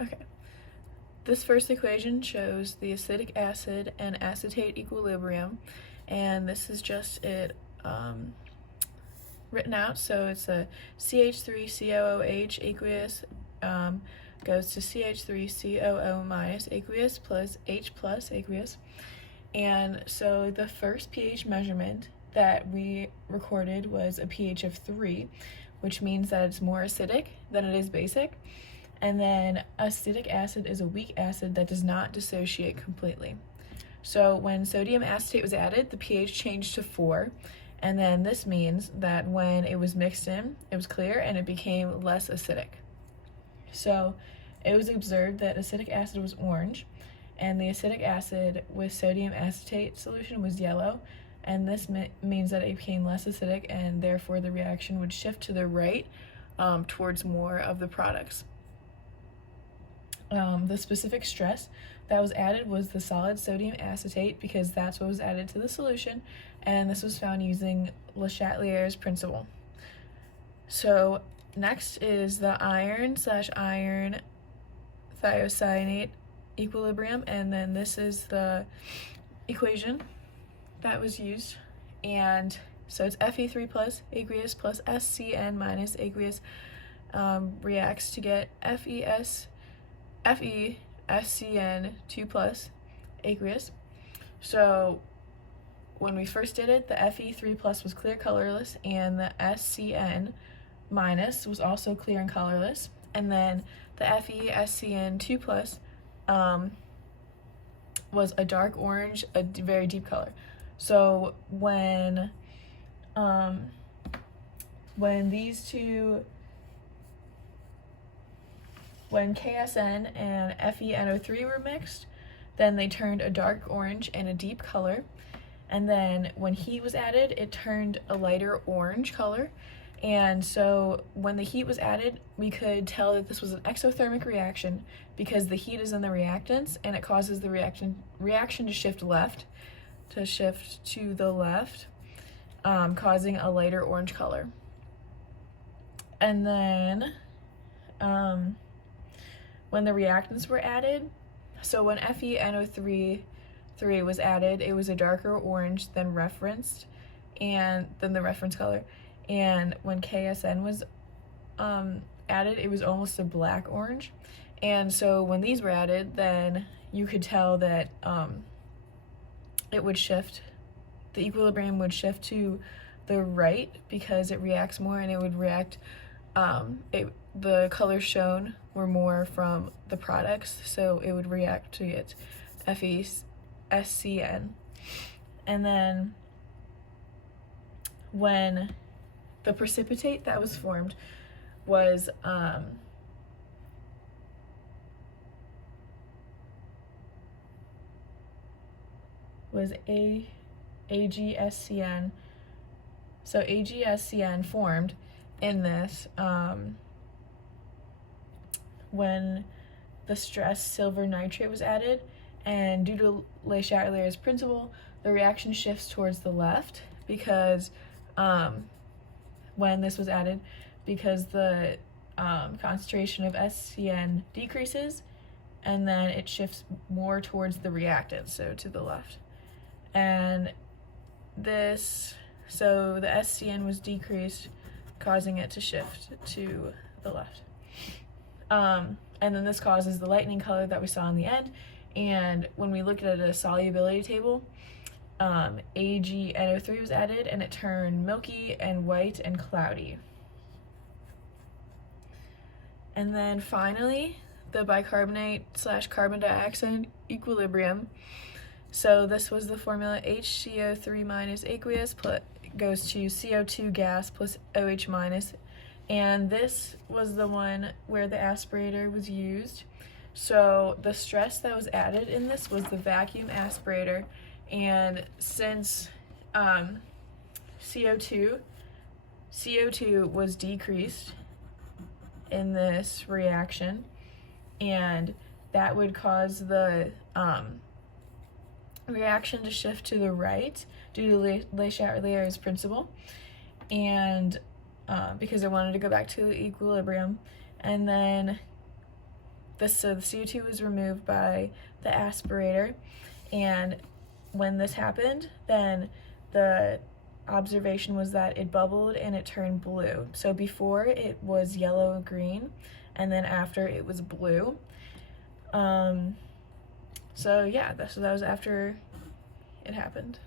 Okay. This first equation shows the acetic acid and acetate equilibrium, and this is just it written out. So it's a CH3COOH aqueous goes to CH3COO minus aqueous plus H plus aqueous. And so the first pH measurement that we recorded was a pH of 3, which means that it's more acidic than it is basic. And then acetic acid is a weak acid that does not dissociate completely. So when sodium acetate was added, the pH changed to 4, and then this means that when it was mixed in, it was clear and it became less acidic. So it was observed that acetic acid was orange, and the acetic acid with sodium acetate solution was yellow, and this means that it became less acidic, and therefore the reaction would shift to the right towards more of the products. The specific stress that was added was the solid sodium acetate, because that's what was added to the solution, and this was found using Le Chatelier's principle. So next is the iron/iron thiocyanate equilibrium, and then this is the equation that was used. And so it's Fe3 plus aqueous plus SCN minus aqueous reacts to get FeSCN 2 plus aqueous. So when we first did it, the Fe3 plus was clear colorless, and the SCN minus was also clear and colorless, and then the FeSCN 2 plus was a dark orange, a very deep color. So when KSN and FeNO3 were mixed, then they turned a dark orange and a deep color. And then when heat was added, it turned a lighter orange color. And so when the heat was added, we could tell that this was an exothermic reaction, because the heat is in the reactants and it causes the reaction to shift to the left, causing a lighter orange color. And then when the reactants were added, so when FeNO3 was added, it was a darker orange than referenced, and then the reference color. And when KSN was added, it was almost a black orange. And so when these were added, then you could tell that it would shift, the equilibrium would shift to the right, because it reacts more, and it would react, the colors shown were more from the products, so it would react to its FeSCN. And then when the precipitate that was formed was AgSCN. So AgSCN formed in this when the stressed silver nitrate was added, and due to Le Chatelier's principle, the reaction shifts towards the left, because when this was added, because the concentration of SCN decreases, and then it shifts more towards the reactant, so to the left. And so the SCN was decreased, causing it to shift to the left. And then this causes the lightning color that we saw in the end. And when we looked at a solubility table, AgNO3 was added, and it turned milky and white and cloudy. And then finally, the bicarbonate/carbon dioxide equilibrium. So this was the formula HCO3 minus aqueous goes to CO2 gas plus OH minus, and this was the one where the aspirator was used. So the stress that was added in this was the vacuum aspirator, and since CO2 was decreased in this reaction, and that would cause the reaction to shift to the right due to Le Chatelier's principle, and because I wanted to go back to equilibrium. And then so the CO2 was removed by the aspirator, and when this happened, then the observation was that it bubbled and it turned blue. So before it was yellow green, and then after it was blue. So yeah, so that was after it happened.